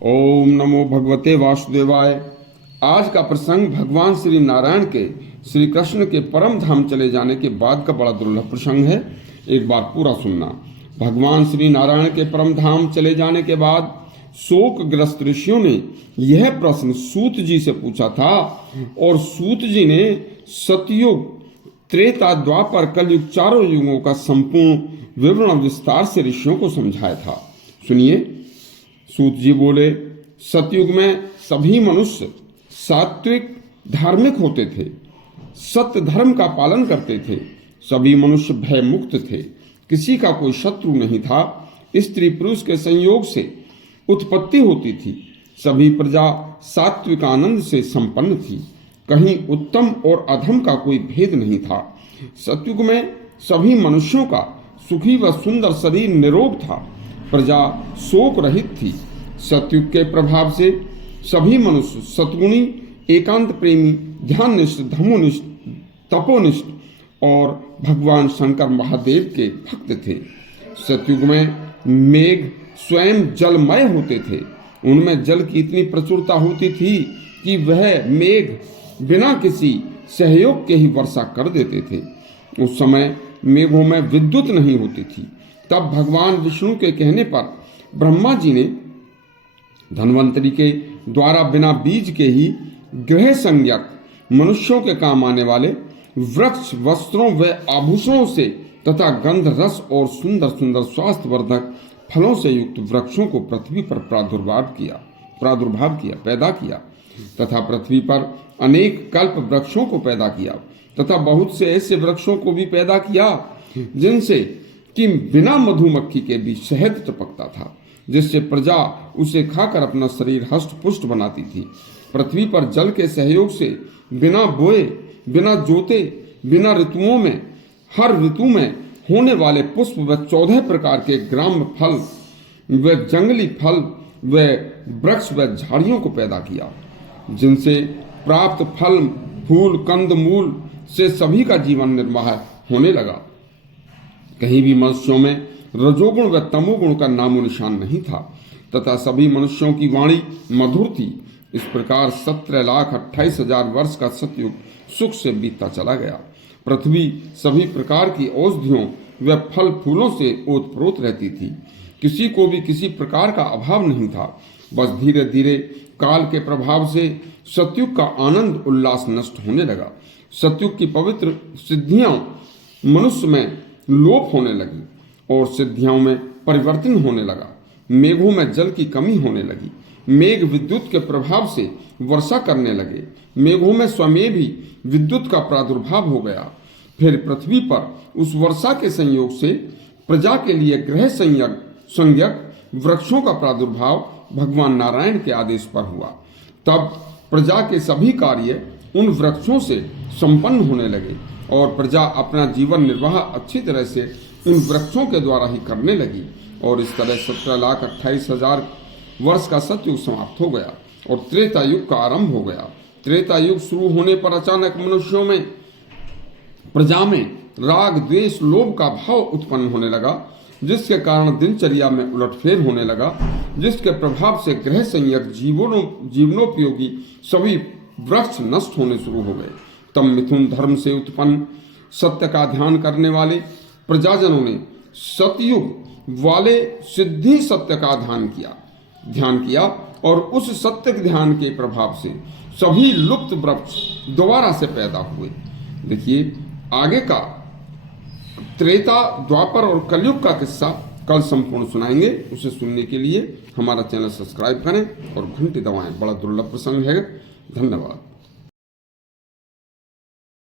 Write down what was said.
ओम नमो भगवते वासुदेवाय। आज का प्रसंग भगवान श्री नारायण के श्री कृष्ण के परम धाम चले जाने के बाद का बड़ा दुर्लभ प्रसंग है। एक बार पूरा सुनना। भगवान श्री नारायण के परम धाम चले जाने के बाद शोकग्रस्त ऋषियों ने यह प्रश्न सूत जी से पूछा था और सूत जी ने सतयुग, त्रेता, द्वापर, कलयुग चारों युगों का संपूर्ण विवरण विस्तार से ऋषियों को समझाया था। सुनिए। सूत जी बोले, सतयुग में सभी मनुष्य सात्विक, धार्मिक होते थे, सत्य धर्म का पालन करते थे। सभी मनुष्य भय मुक्त थे, किसी का कोई शत्रु नहीं था। स्त्री पुरुष के संयोग से उत्पत्ति होती थी। सभी प्रजा सात्विक आनंद से संपन्न थी, कहीं उत्तम और अधम का कोई भेद नहीं था। सतयुग में सभी मनुष्यों का सुखी व सुंदर शरीर निरोग था, प्रजा शोक रहित थी। सतयुग के प्रभाव से सभी मनुष्य सतगुणी, एकांत प्रेमी, ध्याननिष्ठ, धर्मनिष्ठ, तपोनिष्ठ और भगवान शंकर महादेव के भक्त थे। सतयुग में मेघ स्वयं जलमय होते थे। उनमें जल की इतनी प्रचुरता होती थी कि वह मेघ बिना किसी सहयोग के ही वर्षा कर देते थे। उस समय मेघों में विद्युत नहीं होती थी। तब भगवान विष्णु के कहने पर ब्रह्मा जी ने धन्वंतरी के द्वारा बिना बीज के ही ग्रह संज्ञक, मनुष्यों के काम आने वाले वृक्ष, वस्त्रों व आभूषणों से तथा गंध, रस और सुंदर सुंदर स्वास्थ्यवर्धक फलों से युक्त वृक्षों को पृथ्वी पर प्रादुर्भाव किया, पैदा किया तथा पृथ्वी पर अनेक कल्प वृक्षों को पैदा किया तथा बहुत से ऐसे वृक्षों को भी पैदा किया जिनसे कि बिना मधुमक्खी के भी शहद टपकता था, जिससे प्रजा उसे खाकर अपना शरीर हष्ट पुष्ट बनाती थी। पृथ्वी पर जल के सहयोग से बिना बोए, बिना जोते, बिना ऋतुओं में, हर ऋतु में होने वाले पुष्प व 14 प्रकार के ग्राम्य फल व जंगली फल व वृक्ष व झाड़ियों को पैदा किया, जिनसे प्राप्त फल, फूल, कंद मूल से सभी का जीवन निर्वाह होने लगा। कहीं भी मनुष्यों में रजोगुण व तमोगुण का नामो निशान नहीं था तथा सभी मनुष्यों की वाणी मधुर थी। इस प्रकार 17,28,000 वर्ष का सतयुग सुख से बीतता चला गया। पृथ्वी सभी प्रकार की औषधियों व फल फूलों से ओतप्रोत रहती थी। किसी को भी किसी प्रकार का अभाव नहीं था। बस धीरे धीरे काल के प्रभाव से सतयुग का आनंद उल्लास नष्ट होने लगा। सतयुग की पवित्र सिद्धियां मनुष्य में लोप होने लगी और सिद्धियों में परिवर्तन होने लगा। मेघों में जल की कमी होने लगी। मेघ विद्युत के प्रभाव से वर्षा करने लगे। मेघों में स्वयं भी विद्युत का प्रादुर्भाव हो गया। फिर पृथ्वी पर उस वर्षा के संयोग से प्रजा के लिए ग्रह संज्ञक वृक्षों का प्रादुर्भाव भगवान नारायण के आदेश पर हुआ। तब प्रजा के सभी कार्य उन वृक्षों से संपन्न होने लगे और प्रजा अपना जीवन निर्वाह अच्छी तरह से उन वृक्षों के द्वारा ही करने लगी और इस तरह 17,28,000 वर्ष का सतयुग समाप्त हो गया और त्रेता युग का आरंभ हो गया। त्रेता युग शुरू होने पर अचानक मनुष्यों में, प्रजा में राग, द्वेष, लोभ का भाव उत्पन्न होने लगा, जिसके कारण दिनचर्या में उलटफेर होने लगा, जिसके प्रभाव से ग्रह संज्ञक जीवनोपयोगी सभी वृक्ष नष्ट होने शुरू हो गए। तब मिथुन धर्म से उत्पन्न सत्य का ध्यान करने वाले प्रजाजनों ने सतयुग वाले सिद्धि सत्य का ध्यान किया और उस सत्य ध्यान के प्रभाव से सभी लुप्त वृक्ष दोबारा से पैदा हुए। देखिए, आगे का त्रेता, द्वापर और कलयुग का किस्सा कल संपूर्ण सुनाएंगे। उसे सुनने के लिए हमारा चैनल सब्सक्राइब करें और घंटी दबाएं। बड़ा दुर्लभ प्रसंग है। धन्यवाद।